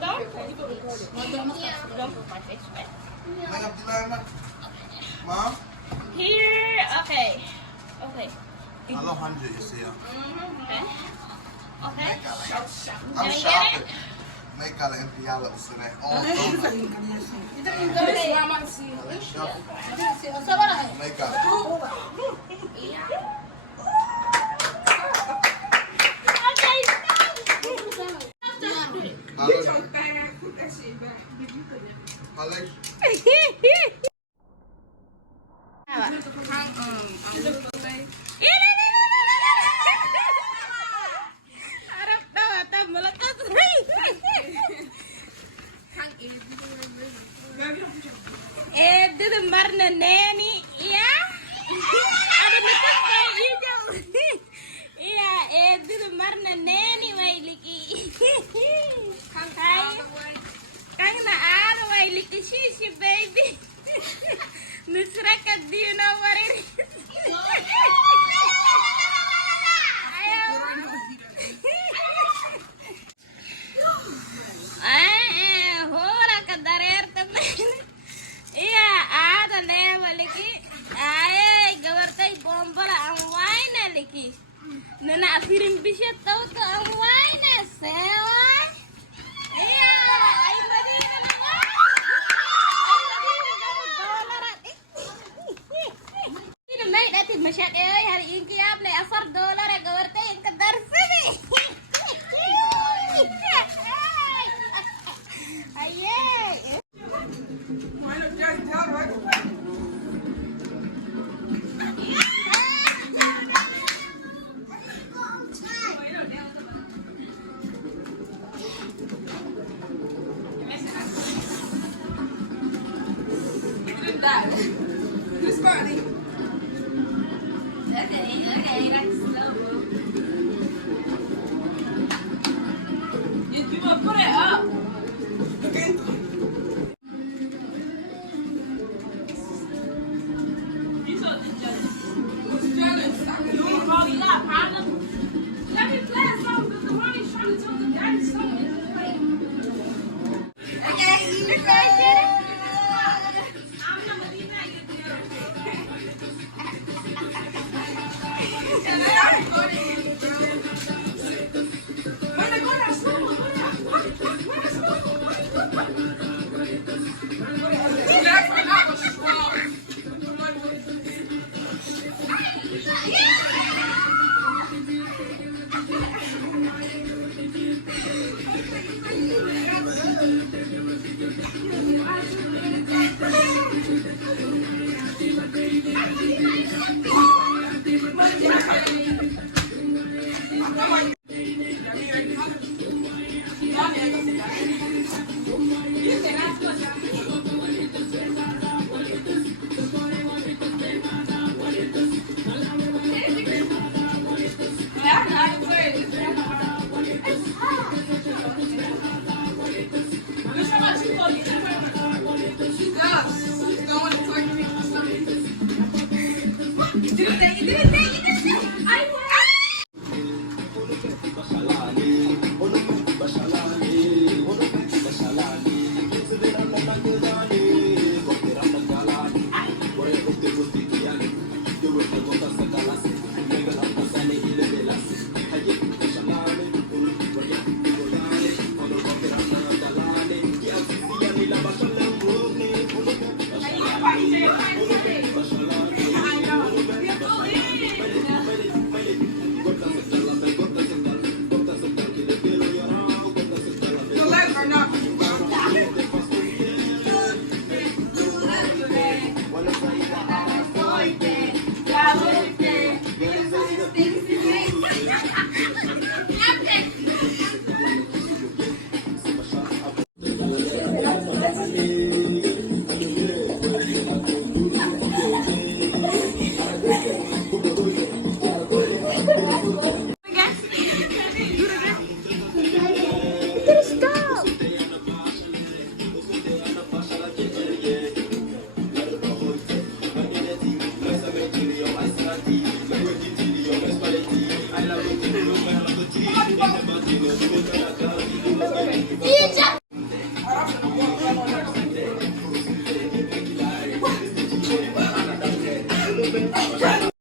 Don't put my face wet. Mom? Here, okay. Okay. Hello, 100, you see. Okay. Okay. I'm Can I get shopping. it? May kala yung piyala ko sila. Oh, may kala. Okay, Harap daw, atam, malakas. Dito marna neni, iya. Ada nikah kayak hijau. Iya, dito marna neni may liki. Kang na ano may liki shishi baby. Nusrakat do you know what it is? Hora ka darer teman. Iya, ada lewa liki. Ay, gawartay bomba la ang wine liki. Nana apiring bisya tau to ang wine sewa. Iya, ay madina na wa. Ay madina na dollar at. Ini mai dapat masyad hari ini kiap le afar dollar gawartay ang kadar sini. Aye. Who's party? Okay, that's slow. You will put it up. Okay. You told the judge. Who's jealous? You wrong, you got a problem? Let me play a song because the one he's trying to tell the daddy something. Okay, you guys did it. I'm not gonna leave that. I love you.